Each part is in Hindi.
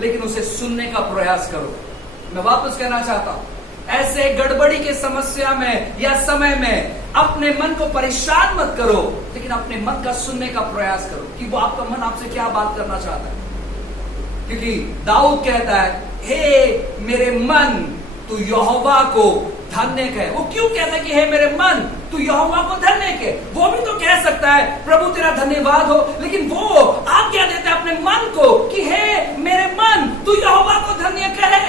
लेकिन उसे सुनने का प्रयास करो। मैं वापस कहना चाहता हूं, ऐसे गड़बड़ी के समस्या में या समय में अपने मन को परेशान मत करो, लेकिन अपने मन का सुनने का प्रयास करो कि वो आपका मन आपसे क्या बात करना चाहता है। क्योंकि दाऊद कहता है, हे मेरे मन तू यहोवा को धन्य कहे। वो क्यों कहता है कि हे मेरे मन तू यहोवा को धन्य कहे? वो भी तो कह सकता है प्रभु तेरा धन्यवाद हो, लेकिन वो आज्ञा देता है अपने मन को कि हे मेरे मन तू यहोवा को धन्य कहे।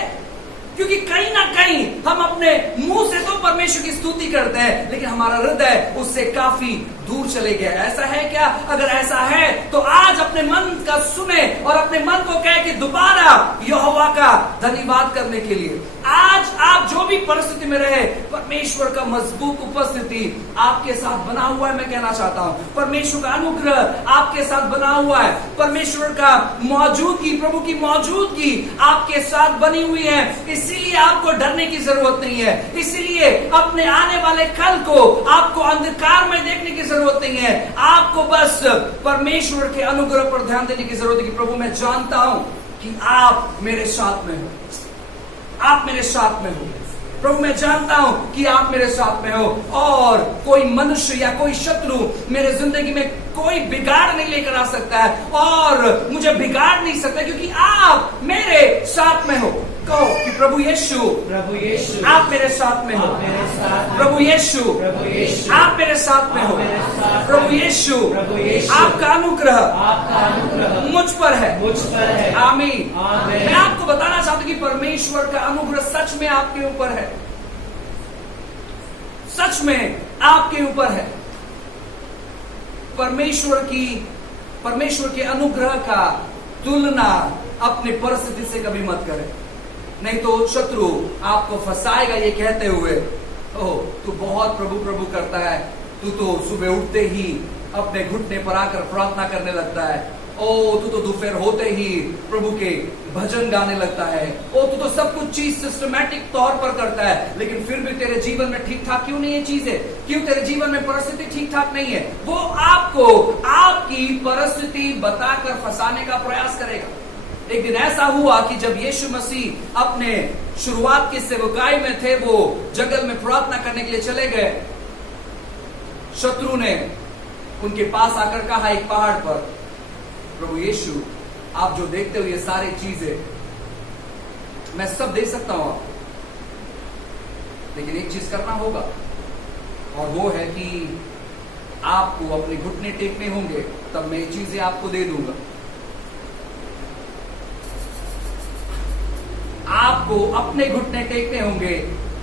क्योंकि कहीं ना कहीं हम अपने मुंह से तो परमेश्वर की स्तुति करते हैं, लेकिन हमारा हृदय उससे काफी दूर चले गया। ऐसा है क्या? अगर ऐसा है तो आज अपने मन का सुने और अपने मन को कहे कि दोबारा यहोवा का धन्यवाद करने के लिए। आज आप जो भी परिस्थिति में रहे, परमेश्वर का मजबूत उपस्थिति आपके साथ बना हुआ है। मैं कहना चाहता हूं, परमेश्वर का अनुग्रह आपके साथ बना हुआ है। परमेश्वर का मौजूदगी, प्रभु की मौजूदगी आपके साथ बनी हुई है। इसीलिए आपको डरने की जरूरत नहीं है। इसीलिए अपने आने वाले कल को आपको अंधकार में देखने की जरूरत नहीं है। आपको बस परमेश्वर के अनुग्रह पर ध्यान देने की जरूरत है कि प्रभु मैं जानता हूं कि आप मेरे साथ में हो, आप मेरे साथ में हो। प्रभु मैं जानता हूं कि आप मेरे साथ में हो और कोई मनुष्य या कोई शत्रु मेरे जिंदगी में कोई बिगाड़ नहीं लेकर आ सकता है और मुझे बिगाड़ नहीं सकता, क्योंकि आप मेरे साथ में हो। कहो कि प्रभु यीशु आप मेरे साथ में हो। प्रभु यीशु आप मेरे साथ में हो। प्रभु यीशु आपका अनुग्रह मुझ पर है। आमीन। मैं आपको बताना चाहता हूं कि परमेश्वर का अनुग्रह सच में आपके ऊपर है, सच में आपके ऊपर है। परमेश्वर के अनुग्रह का तुलना अपनी परिस्थिति से कभी मत करें, नहीं तो शत्रु आपको फंसाएगा ये कहते हुए, ओह तू बहुत प्रभु प्रभु करता है, तू तो सुबह उठते ही अपने घुटने पर आकर प्रार्थना करने लगता है, ओ तू तो दोपहर होते ही प्रभु के भजन गाने लगता है, ओ तू तो सब कुछ चीज सिस्टमैटिक तौर पर करता है, लेकिन फिर भी तेरे जीवन में ठीक ठाक क्यों नहीं है चीजें? क्यों तेरे जीवन में परिस्थिति ठीक ठाक नहीं है? वो आपको आपकी परिस्थिति बताकर फंसाने का प्रयास करेगा। एक दिन ऐसा हुआ कि जब यीशु मसीह अपने शुरुआत की सेवकाई में थे, वो जंगल में प्रार्थना करने के लिए चले गए। शत्रु ने उनके पास आकर कहा एक पहाड़ पर, प्रभु यीशु आप जो देखते हो ये सारी चीजें मैं सब दे सकता हूं आपको, लेकिन एक चीज करना होगा और वो है कि आपको अपने घुटने टेकने होंगे, तब मैं ये चीजें आपको दे दूंगा। आपको अपने घुटने टेकने होंगे,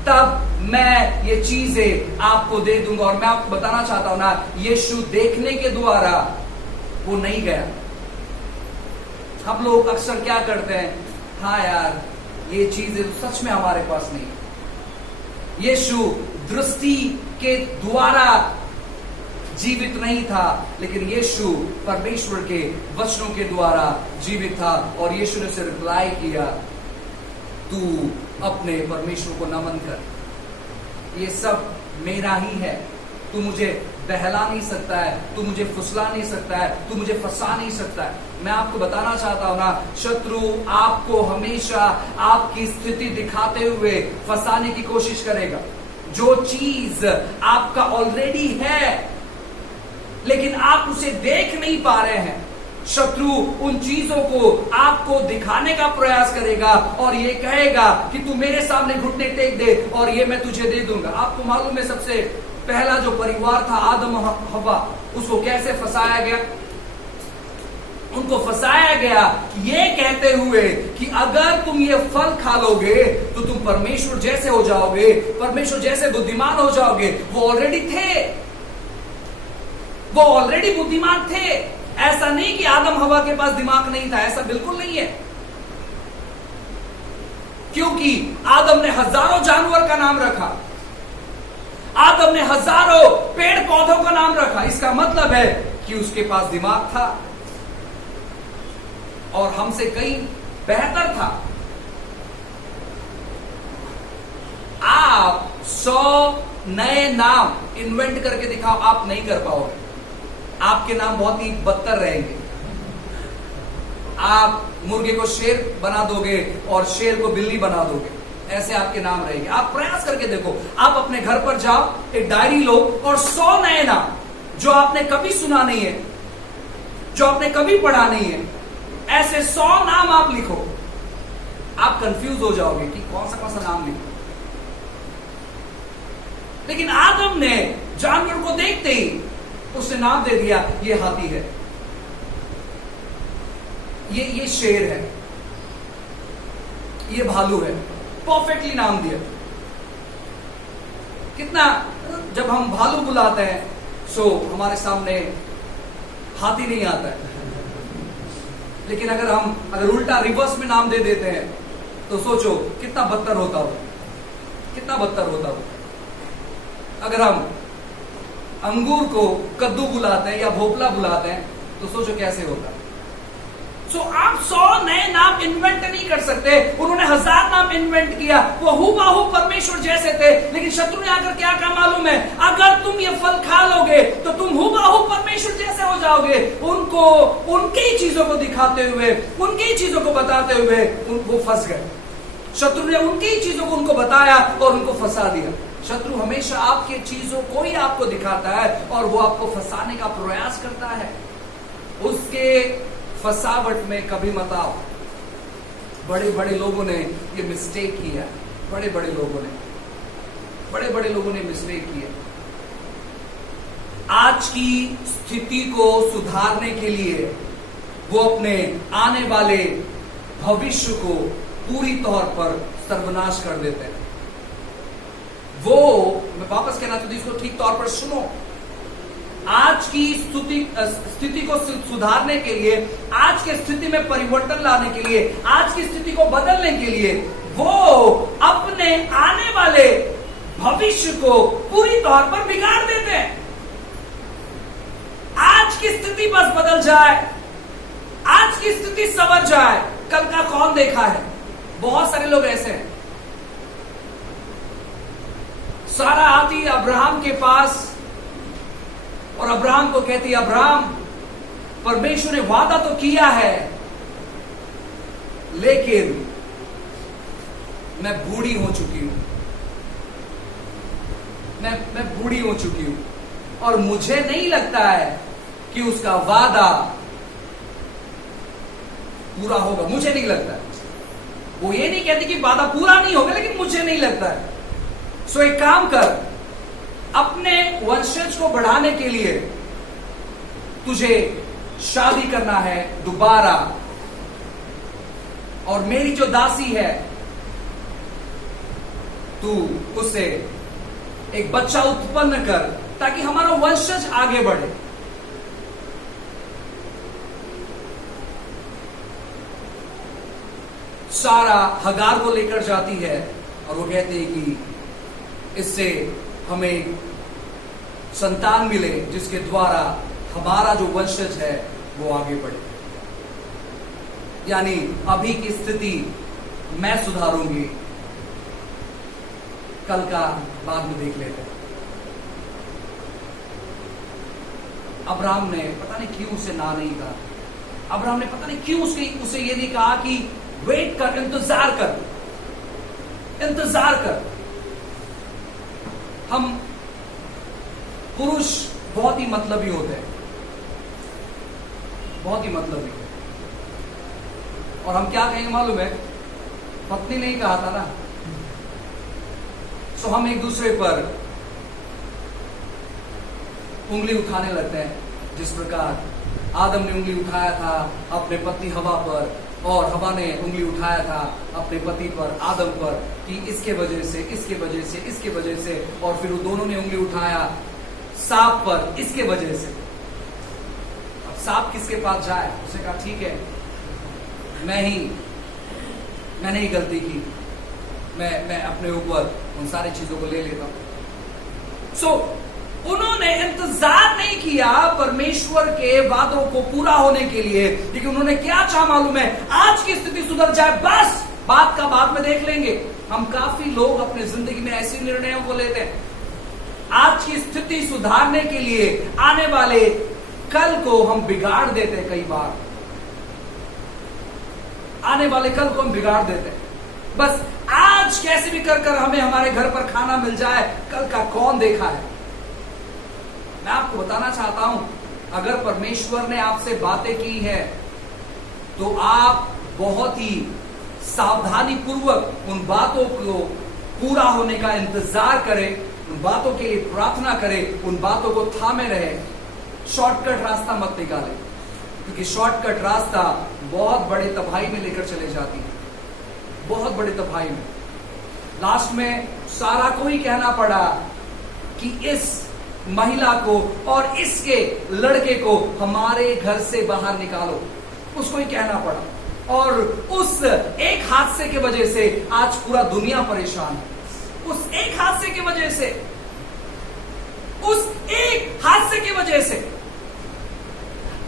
तब मैं ये चीजें आपको दे दूंगा। और मैं आपको बताना चाहता हूं ना, यीशु देखने के द्वारा वो नहीं गया। हम लोग अक्सर क्या करते हैं, हाँ यार ये चीजें सच में हमारे पास नहीं। यीशु दृष्टि के द्वारा जीवित नहीं था, लेकिन यीशु परमेश्वर के वचनों के द्वारा जीवित था। और यीशु ने उसे रिप्लाई किया, तू अपने परमेश्वर को नमन कर, ये सब मेरा ही है, तू मुझे बहला नहीं सकता है, तू मुझे फुसला नहीं सकता है, तू मुझे फंसा नहीं सकता है। मैं आपको बताना चाहता हूं ना, शत्रु आपको हमेशा आपकी स्थिति दिखाते हुए फंसाने की कोशिश करेगा। जो चीज आपका ऑलरेडी है लेकिन आप उसे देख नहीं पा रहे हैं, शत्रु उन चीजों को आपको दिखाने का प्रयास करेगा और ये कहेगा कि तू मेरे सामने घुटने टेक दे और ये मैं तुझे दे दूंगा। आपको मालूम है सबसे पहला जो परिवार था आदम हवा, उसको कैसे फंसाया गया? उनको फंसाया गया ये कहते हुए कि अगर तुम ये फल खा लोगे तो तुम परमेश्वर जैसे हो जाओगे, परमेश्वर जैसे बुद्धिमान हो जाओगे। वो ऑलरेडी थे, वो ऑलरेडी बुद्धिमान थे। ऐसा नहीं कि आदम हवा के पास दिमाग नहीं था, ऐसा बिल्कुल नहीं है। क्योंकि आदम ने हजारों जानवर का नाम रखा, आदम ने हजारों पेड़ पौधों का नाम रखा। इसका मतलब है कि उसके पास दिमाग था और हमसे कहीं बेहतर था। आप 100 नए नाम इन्वेंट करके दिखाओ, आप नहीं कर पाओगे। आपके नाम बहुत ही बदतर रहेंगे। आप मुर्गे को शेर बना दोगे और शेर को बिल्ली बना दोगे, ऐसे आपके नाम रहेंगे। आप प्रयास करके देखो, आप अपने घर पर जाओ, एक डायरी लो और 100 नए नाम जो आपने कभी सुना नहीं है, जो आपने कभी पढ़ा नहीं है, ऐसे 100 नाम आप लिखो। आप कंफ्यूज हो जाओगे कि कौन सा नाम लिखो। लेकिन आदम ने जानवर को देखते ही उसने नाम दे दिया, ये हाथी है, ये शेर है, ये भालू है, परफेक्टली नाम दिया। कितना, जब हम भालू बुलाते हैं सो हमारे सामने हाथी नहीं आता है, लेकिन अगर उल्टा रिवर्स में नाम दे देते हैं तो सोचो कितना बदतर होता हो, कितना बदतर होता हो। अगर हम अंगूर को कद्दू बुलाते हैं या भोपला बुलाते हैं तो सोचो कैसे होता है। सो आप 100 नए नाम इन्वेंट नहीं कर सकते। उन्होंने 1000 नाम इन्वेंट किया, वो हूबहू परमेश्वर जैसे थे, लेकिन शत्रु ने आकर क्या कहा मालूम है? अगर तुम ये फल खा लोगे तो तुम हूबहू परमेश्वर जैसे हो जाओगे। उनको उनकी ही चीजों को दिखाते हुए, उनकी ही चीजों को बताते हुए वो फंस गए। शत्रु ने उनकी ही चीजों को उनको बताया और उनको फंसा दिया। शत्रु हमेशा आपकी चीजों को ही आपको दिखाता है और वो आपको फंसाने का प्रयास करता है। उसके फसावट में कभी मत आओ। बड़े बड़े लोगों ने ये मिस्टेक किया, बड़े बड़े लोगों ने मिस्टेक किया। आज की स्थिति को सुधारने के लिए वो अपने आने वाले भविष्य को पूरी तौर पर सर्वनाश कर देते हैं। वो, मैं वापस कहना चाहती हूं, इसको ठीक तौर पर सुनो। आज की स्थिति को सुधारने के लिए, आज की स्थिति में परिवर्तन लाने के लिए, आज की स्थिति को बदलने के लिए वो अपने आने वाले भविष्य को पूरी तौर पर बिगाड़ देते हैं। आज की स्थिति बस बदल जाए, आज की स्थिति संवर जाए, कल का कौन देखा है? बहुत सारे लोग ऐसे हैं। सारा आती अब्राहम के पास और अब्राहम को कहती, अब्राहम, परमेश्वर ने वादा तो किया है, लेकिन मैं बूढ़ी हो चुकी हूं, मैं बूढ़ी हो चुकी हूं और मुझे नहीं लगता है कि उसका वादा पूरा होगा। मुझे नहीं लगता है। वो ये नहीं कहती कि वादा पूरा नहीं होगा, लेकिन मुझे नहीं लगता है। सो एक काम कर, अपने वंशज को बढ़ाने के लिए तुझे शादी करना है दोबारा, और मेरी जो दासी है तू उससे एक बच्चा उत्पन्न कर ताकि हमारा वंशज आगे बढ़े। सारा हगार को लेकर जाती है और वो कहती है कि इससे हमें संतान मिले जिसके द्वारा हमारा जो वंशज है वो आगे बढ़े। यानी अभी की स्थिति मैं सुधारूंगी, कल का बाद में देख लेते हैं। अब्राहम ने पता नहीं क्यों उसे ना नहीं कहा। अब्राहम ने पता नहीं क्यों उसे ये नहीं कहा कि वेट कर, इंतजार कर, इंतजार कर। हम पुरुष बहुत ही मतलबी होते हैं, बहुत ही मतलबी। और हम क्या कहेंगे मालूम है? पत्नी ने ही कहा था ना। सो हम एक दूसरे पर उंगली उठाने लगते हैं, जिस प्रकार आदम ने उंगली उठाया था अपने पत्नी हवा पर, और हवा ने उंगली उठाया था अपने पति पर, आदम पर, कि इसके वजह से, इसके वजह से, इसके वजह से, और फिर वो दोनों ने उंगली उठाया सांप पर, इसके वजह से। अब सांप किसके पास जाए? उसने कहा ठीक है, मैंने ही गलती की, मैं अपने ऊपर उन सारी चीजों को ले लेता हूं। सो उन्होंने इंतजार नहीं किया परमेश्वर के वादों को पूरा होने के लिए, लेकिन उन्होंने क्या चाहा मालूम है? आज की स्थिति सुधर जाए, बस बात का बाद में देख लेंगे। हम काफी लोग अपने जिंदगी में ऐसे निर्णयों को लेते हैं। आज की स्थिति सुधारने के लिए आने वाले कल को हम बिगाड़ देते हैं कई बार। आने वाले कल को हम बिगाड़ देते हैं। बस आज कैसे भी कर हमें हमारे घर पर खाना मिल जाए, कल का कौन देखा है। मैं आपको बताना चाहता हूं, अगर परमेश्वर ने आपसे बातें की है तो आप बहुत ही सावधानी पूर्वक उन बातों को पूरा होने का इंतजार करें, उन बातों के लिए प्रार्थना करें, उन बातों को थामे रहे। शॉर्टकट रास्ता मत निकालें, क्योंकि शॉर्टकट रास्ता बहुत बड़ी तबाही में लेकर चले जाती है, बहुत बड़ी तबाही में। लास्ट में सारा को ही कहना पड़ा कि इस महिला को और इसके लड़के को हमारे घर से बाहर निकालो, उसको ही कहना पड़ा। और उस एक हादसे की वजह से आज पूरा दुनिया परेशान है। उस एक हादसे की वजह से, उस एक हादसे की वजह से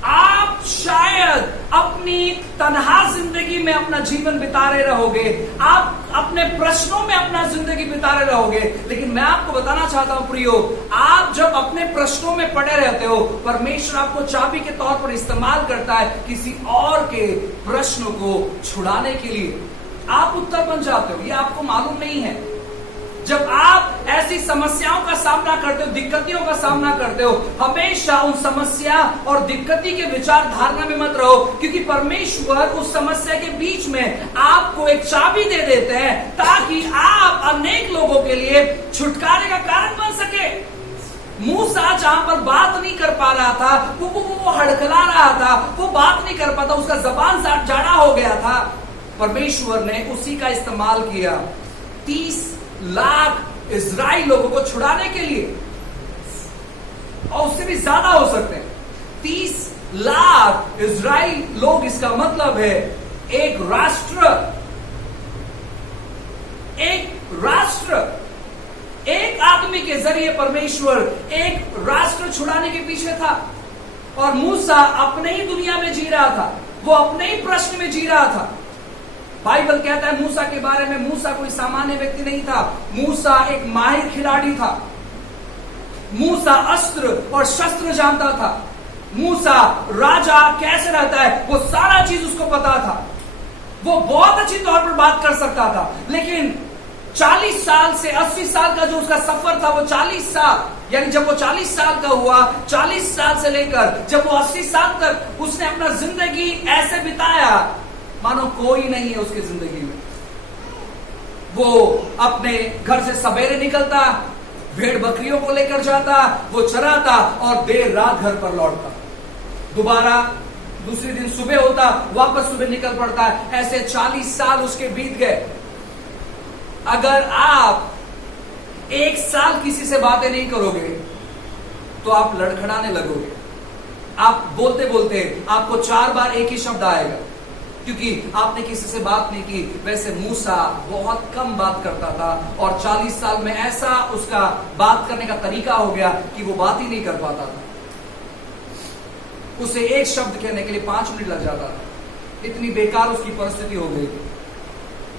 आप शायद अपनी तन्हा जिंदगी में अपना जीवन बिता रहे रहोगे, आप अपने प्रश्नों में अपना जिंदगी बिता रहे रहोगे। लेकिन मैं आपको बताना चाहता हूं प्रियो, आप जब अपने प्रश्नों में पड़े रहते हो, परमेश्वर आपको चाबी के तौर पर इस्तेमाल करता है किसी और के प्रश्नों को छुड़ाने के लिए। आप उत्तर बन जाते हो, ये आपको मालूम नहीं है। जब आप ऐसी समस्याओं का सामना करते हो, दिक्कतियों का सामना करते हो, हमेशा उन समस्या और दिक्कती के विचार धारणा में मत रहो, क्योंकि परमेश्वर उस समस्या के बीच में आपको एक चाबी दे देते हैं ताकि आप अनेक लोगों के लिए छुटकारे का कारण बन सके। मूसा जहां पर बात नहीं कर पा रहा था, वो हड़कला रहा था, वो बात नहीं कर पाता, उसका जबान जाड़ा हो गया था। परमेश्वर ने उसी का इस्तेमाल किया 30 लाख इजराइल लोगों को छुड़ाने के लिए, और उससे भी ज्यादा हो सकते हैं। 30 लाख इजराइल लोग, इसका मतलब है एक राष्ट्र, एक आदमी के जरिए परमेश्वर एक राष्ट्र छुड़ाने के पीछे था। और मूसा अपने ही दुनिया में जी रहा था, वो अपने ही प्रश्न में जी रहा था। बाइबल कहता है मूसा के बारे में, मूसा कोई सामान्य व्यक्ति नहीं था, मूसा एक माहिर खिलाड़ी था। मूसा अस्त्र और शस्त्र जानता था। मूसा राजा कैसे रहता है वो सारा चीज उसको पता था। वो बहुत अच्छी तौर पर बात कर सकता था। लेकिन 40 साल से 80 साल का जो उसका सफर था, वो 40 साल, यानी जब वो 40 साल का हुआ, 40 साल से लेकर जब वो 80 साल तक उसने अपना जिंदगी ऐसे बिताया मानो कोई नहीं है उसकी जिंदगी में। वो अपने घर से सवेरे निकलता, भेड़ बकरियों को लेकर जाता, वो चराता और देर रात घर पर लौटता। दोबारा दूसरे दिन सुबह होता, वापस सुबह निकल पड़ता। ऐसे 40 साल उसके बीत गए। अगर आप 1 साल किसी से बातें नहीं करोगे तो आप लड़खड़ाने लगोगे। आप बोलते बोलते आपको 4 बार एक ही शब्द आएगा, क्योंकि आपने किसी से बात नहीं की। वैसे मूसा बहुत कम बात करता था और 40 साल में ऐसा उसका बात करने का तरीका हो गया कि वो बात ही नहीं कर पाता था। उसे एक शब्द कहने के लिए 5 मिनट लग जाता था। इतनी बेकार उसकी परिस्थिति हो गई थी,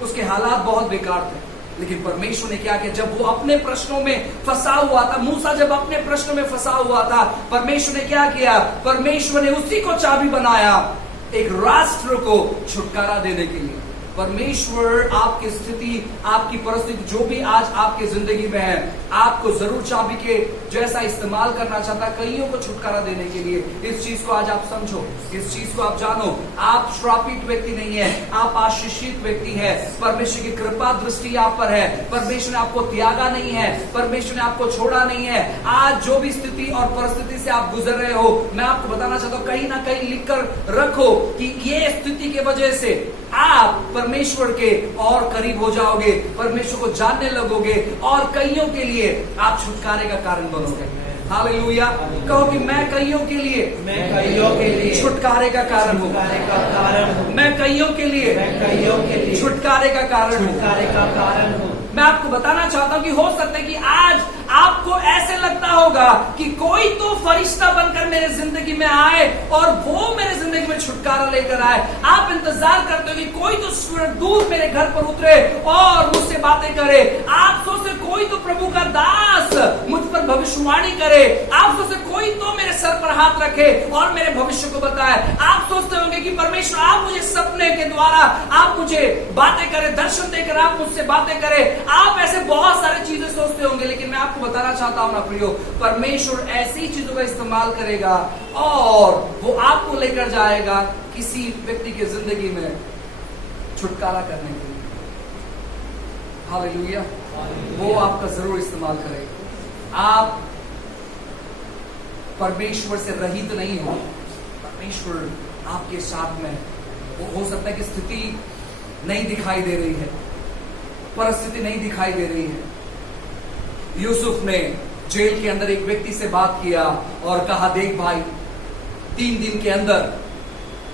उसके हालात बहुत बेकार थे। लेकिन परमेश्वर ने क्या किया, जब वो अपने प्रश्नों में फंसा हुआ था, मूसा जब अपने प्रश्नों में फंसा हुआ था, परमेश्वर ने क्या किया, परमेश्वर ने उसी को चाबी बनाया एक राष्ट्र को छुटकारा देने के लिए। परमेश्वर आपकी स्थिति, आपकी परिस्थिति जो भी आज आपकी जिंदगी में है, आपको जरूर चाबी के जैसा इस्तेमाल करना चाहता है कईयों को छुटकारा देने के लिए। इस चीज को आज आप समझो, इस चीज को आप जानो। आप श्रापित व्यक्ति नहीं है, आप आशीषित व्यक्ति है। परमेश्वर की कृपा दृष्टि आप पर है। परमेश्वर ने आपको त्यागा नहीं है, परमेश्वर ने आपको छोड़ा नहीं है। आज जो भी स्थिति और परिस्थिति से आप गुजर रहे हो, मैं आपको बताना चाहता हूं, कहीं ना कहीं लिख कर रखो कि ये स्थिति के वजह से आप परमेश्वर के और करीब हो जाओगे, परमेश्वर को जानने लगोगे और कईयों के लिए आप छुटकारे का कारण बनोगे। हालेलुया। कहो कि मैं कईयों के लिए छुटकारे का कारण हूँ। मैं कईयों के लिए छुटकारे का कारण हूँ। मैं आपको बताना चाहता हूँ कि हो सकता है कि आज आपको ऐसे लगता होगा कि कोई तो फरिश्ता बनकर मेरे जिंदगी में आए और वो मेरे जिंदगी में छुटकारा लेकर आए। आप इंतजार करते हो कि कोई तो स्वर्गदूत मेरे घर पर उतरे और मुझसे बातें करे। आप सोचते कोई तो प्रभु का दास मुझ पर भविष्यवाणी करे। आप सोचते कोई तो मेरे सर पर हाथ रखे और मेरे भविष्य को बताए। आप सोचते होंगे कि परमेश्वर आप मुझे सपने के द्वारा आप मुझे बातें करें, दर्शन देकर आप मुझसे बातें करें। आप ऐसे बहुत सारी चीजें सोचते होंगे, लेकिन मैं आपको बताना चाहता हूं ना प्रियो, परमेश्वर ऐसी चीजों का इस्तेमाल करेगा और वो आपको लेकर जाएगा किसी व्यक्ति की जिंदगी में छुटकारा करने के लिए। हालेलुया। वो आपका जरूर इस्तेमाल करेगा। आप परमेश्वर से रहित नहीं हो, परमेश्वर आपके साथ में। वो हो सकता है कि स्थिति नहीं दिखाई दे रही है, परिस्थिति नहीं दिखाई दे रही है। यूसुफ ने जेल के अंदर एक व्यक्ति से बात किया और कहा, देख भाई, 3 दिन के अंदर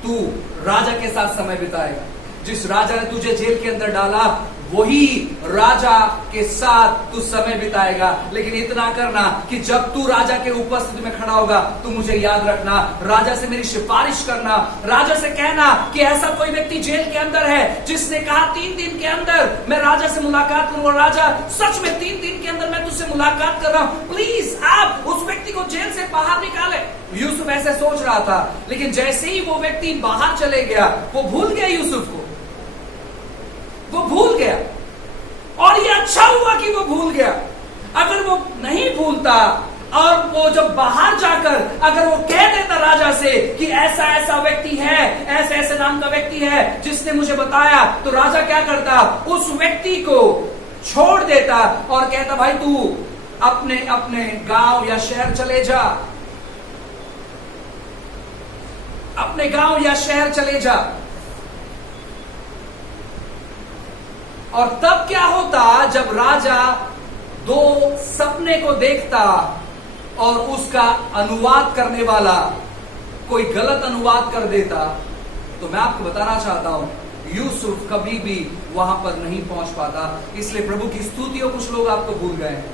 तू राजा के साथ समय बिताएगा। जिस राजा ने तुझे जेल के अंदर डाला वही राजा के साथ तू समय बिताएगा। लेकिन इतना करना कि जब तू राजा के उपस्थिति में खड़ा होगा तू मुझे याद रखना, राजा से मेरी सिफारिश करना, राजा से कहना कि ऐसा कोई व्यक्ति जेल के अंदर है जिसने कहा 3 दिन के अंदर मैं राजा से मुलाकात करूंगा। राजा सच में 3 दिन के अंदर मैं तुझसे मुलाकात कर रहा हूं, प्लीज आप उस व्यक्ति को जेल से बाहर निकाले। यूसुफ ऐसे सोच रहा था, लेकिन जैसे ही वो व्यक्ति बाहर चले गया वो भूल गया यूसुफ को, वो भूल गया। और ये अच्छा हुआ कि वो भूल गया। अगर वो नहीं भूलता और वो जब बाहर जाकर अगर वो कह देता राजा से कि ऐसा ऐसा व्यक्ति है, ऐसे ऐसे नाम का व्यक्ति है जिसने मुझे बताया, तो राजा क्या करता, उस व्यक्ति को छोड़ देता और कहता, भाई तू अपने अपने गांव या शहर चले जा, अपने गांव या शहर चले जा। और तब क्या होता, जब राजा 2 सपने को देखता और उसका अनुवाद करने वाला कोई गलत अनुवाद कर देता, तो मैं आपको बताना चाहता हूं यूसुफ कभी भी वहां पर नहीं पहुंच पाता। इसलिए प्रभु की स्तुतियों कुछ लोग आपको भूल गए हैं।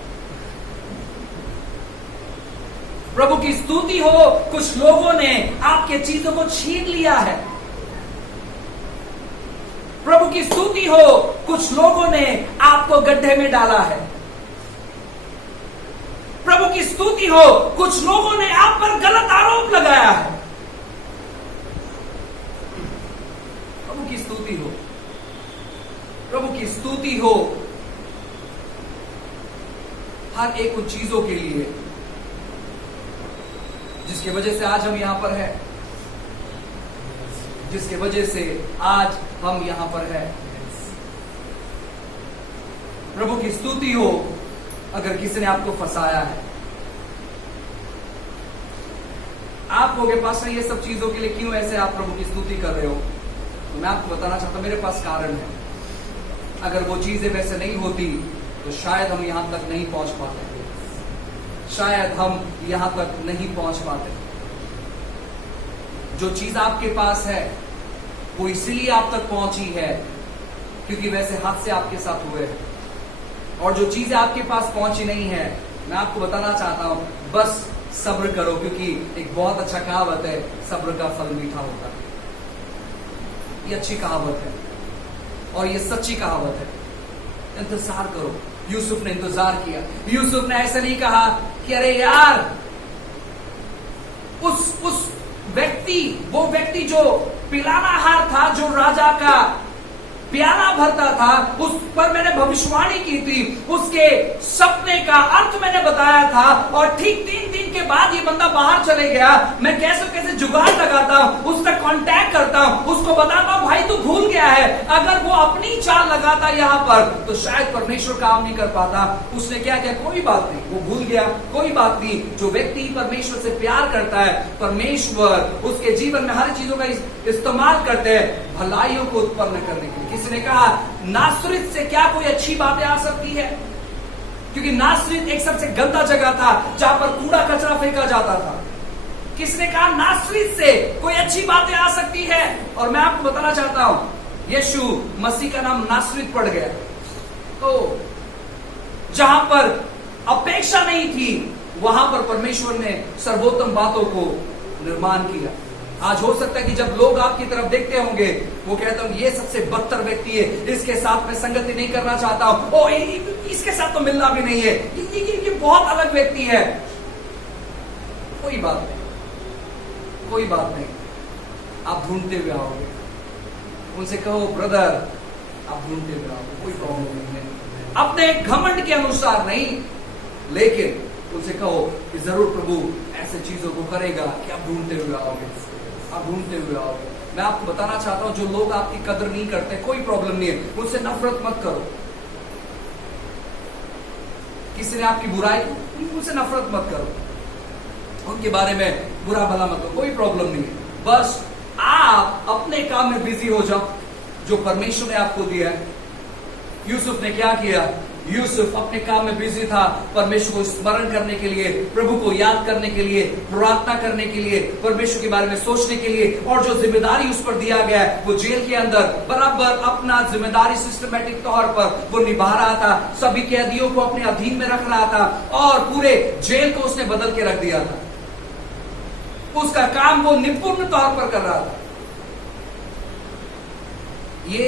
प्रभु की स्तुति हो, कुछ लोगों ने आपके चीजों को छीन लिया है। प्रभु की स्तुति हो, कुछ लोगों ने आपको गड्ढे में डाला है। प्रभु की स्तुति हो, कुछ लोगों ने आप पर गलत आरोप लगाया है। प्रभु की स्तुति हो, प्रभु की स्तुति हो हर एक उन चीजों के लिए जिसकी वजह से आज हम यहां पर हैं, जिसके वजह से आज हम यहां पर हैं। प्रभु की स्तुति हो अगर किसी ने आपको फंसाया है। आप लोगों के पास ये सब चीजों के लिए क्यों ऐसे आप प्रभु की स्तुति कर रहे हो, तो मैं आपको बताना चाहता हूं मेरे पास कारण है। अगर वो चीजें वैसे नहीं होती तो शायद हम यहां तक नहीं पहुंच पाते, शायद हम यहां तक नहीं पहुंच पाते। जो चीज आपके पास है वो इसलिए आप तक पहुंची है क्योंकि वैसे हादसे आपके साथ हुए हैं। और जो चीजें आपके पास पहुंची नहीं है, मैं आपको बताना चाहता हूं बस सब्र करो, क्योंकि एक बहुत अच्छा कहावत है, सब्र का फल मीठा होता है। ये अच्छी कहावत है और ये सच्ची कहावत है। इंतजार करो। यूसुफ ने इंतजार किया। यूसुफ ने ऐसा नहीं कहा कि अरे यार उस व्यक्ति, वो व्यक्ति जो पिलानाहार था, जो राजा का प्याला भरता था, उस पर मैंने भविष्यवाणी की थी, उसके सपने का अर्थ मैंने बताया था, और ठीक 3 दिन के बाद ये बंदा बाहर चले गया। मैं कैसे जुगाड़ लगाता हूं, उसका कांटेक्ट करता हूं, उसको बताता हूं भाई तू भूल गया है। अगर वो अपनी चाल लगाता यहाँ पर तो शायद परमेश्वर काम नहीं कर पाता। उसने क्या किया, कोई बात नहीं, वो भूल गया, कोई बात नहीं। जो व्यक्ति परमेश्वर से प्यार करता है, परमेश्वर उसके जीवन में हर चीजों का इस्तेमाल करते हैं भलाइयों को उत्पन्न करने के लिए। किसी ने कहा नासरत से क्या कोई अच्छी बातें आ सकती है, क्योंकि नासरत एक सबसे गंदा जगह था जहां पर कूड़ा कचरा फेंका जाता था। किसने कहा नासरत से कोई अच्छी बातें आ सकती है, और मैं आपको बताना चाहता हूं यीशु मसीह का नाम नासरत पड़ गया। तो जहां पर अपेक्षा नहीं थी वहां पर परमेश्वर ने सर्वोत्तम बातों को निर्माण किया। आज हो सकता है कि जब लोग आपकी तरफ देखते होंगे, वो कहते होंगे ये सबसे बदतर व्यक्ति है, इसके साथ मैं संगति नहीं करना चाहता हूं, ओ इसके साथ तो मिलना भी नहीं है, ये बहुत अलग व्यक्ति है। कोई बात नहीं, कोई बात नहीं, आप ढूंढते हुए आओगे। उनसे कहो ब्रदर, आप ढूंढते हुए आओगे, कोई प्रॉब्लम नहीं है। अपने घमंड के अनुसार नहीं, लेकिन उनसे कहो कि जरूर प्रभु ऐसे चीजों को करेगा कि आप ढूंढते हुए आओगे, आप ढूंढते हुए आओगे। मैं आपको बताना चाहता हूं, जो लोग आपकी कदर नहीं करते, कोई प्रॉब्लम नहीं है, उनसे नफरत मत करो। किसी ने आपकी बुराई की, उनसे नफरत मत करो, उनके बारे में बुरा भला मत करो, कोई प्रॉब्लम नहीं है। बस आप अपने काम में बिजी हो जाओ जो परमेश्वर ने आपको दिया है। यूसुफ ने क्या किया? यूसुफ अपने काम में बिजी था, परमेश्वर को स्मरण करने के लिए, प्रभु को याद करने के लिए, प्रार्थना करने के लिए, परमेश्वर के बारे में सोचने के लिए, और जो जिम्मेदारी उस पर दिया गया है, वो जेल के अंदर बराबर अपना जिम्मेदारी सिस्टमेटिक तौर पर वो निभा रहा था, सभी कैदियों को अपने अधीन में रख रहा था, और पूरे जेल को उसने बदल के रख दिया था। उसका काम वो निपुण तौर पर कर रहा था। ये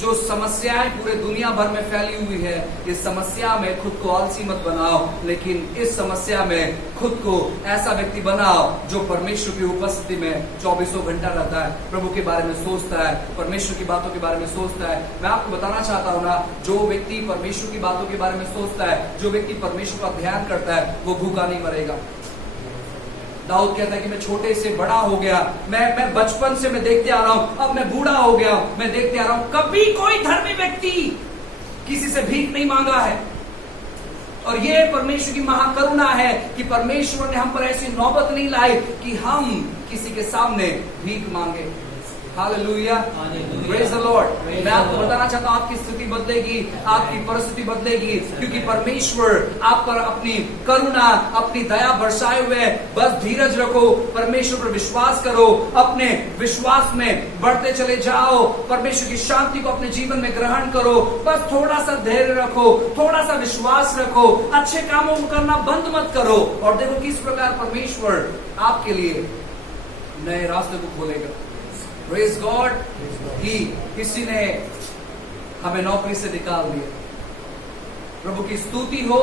जो समस्याएं पूरे दुनिया भर में फैली हुई है, इस समस्या में खुद को आलसी मत बनाओ, लेकिन इस समस्या में खुद को ऐसा व्यक्ति बनाओ जो परमेश्वर की उपस्थिति में 24 घंटा रहता है, प्रभु के बारे में सोचता है, परमेश्वर की बातों के बारे में सोचता है। मैं आपको बताना चाहता हूं ना, जो व्यक्ति परमेश्वर की बातों के बारे में सोचता है, जो व्यक्ति परमेश्वर का ध्यान करता है, वो भूखा नहीं मरेगा। दाऊद कहता है कि मैं छोटे से बड़ा हो गया, मैं बचपन से मैं देखते आ रहा हूं, अब मैं बूढ़ा हो गया, मैं देखते आ रहा हूं, कभी कोई धर्मी व्यक्ति किसी से भीख नहीं मांगा है। और ये परमेश्वर की महाकरुणा है कि परमेश्वर ने हम पर ऐसी नौबत नहीं लाई कि हम किसी के सामने भीख मांगे। Hallelujah, praise the Lord. मैं आपको बताना चाहता हूं, आपकी स्थिति बदलेगी, आपकी परिस्थिति बदलेगी, क्योंकि परमेश्वर आप पर अपनी करुणा, अपनी दया बरसाए हुए। बस धीरज रखो, परमेश्वर पर विश्वास करो, अपने विश्वास में बढ़ते चले जाओ, परमेश्वर की शांति को अपने जीवन में ग्रहण करो। बस थोड़ा सा धैर्य रखो, थोड़ा सा विश्वास रखो, अच्छे कामों को करना बंद मत करो, और देखो किस प्रकार परमेश्वर आपके लिए नए रास्ते को खोलेगा। Praise God. कि किसी ने हमें नौकरी से निकाल दिया, प्रभु की स्तुति हो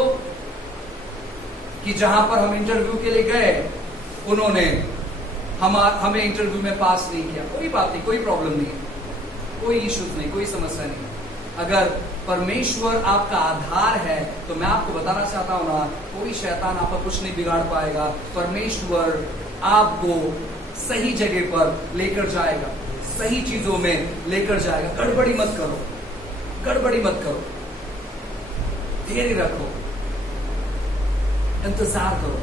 कि जहां पर हम इंटरव्यू के लिए गए, उन्होंने हमें इंटरव्यू में पास नहीं किया। कोई बात नहीं, कोई प्रॉब्लम नहीं है, कोई इश्यूज नहीं, कोई समस्या नहीं। अगर परमेश्वर आपका आधार है तो मैं आपको बताना चाहता हूं ना, कोई शैतान आप पर कुछ नहीं बिगाड़ पाएगा। परमेश्वर आपको सही जगह पर लेकर जाएगा, सही चीजों में लेकर जाएगा। गड़बड़ी मत करो, गड़बड़ी मत करो, धैर्य रखो, इंतजार करो,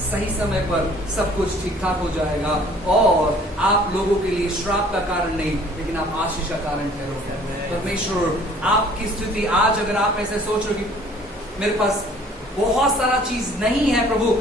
सही समय पर सब कुछ ठीक ठाक हो जाएगा, और आप लोगों के लिए श्राप का कारण नहीं, लेकिन आप आशीष का कारण ठहरोगे। परमेश्वर आपकी स्थिति आज, अगर आप ऐसे सोच रहे हो कि मेरे पास बहुत सारा चीज नहीं है प्रभु,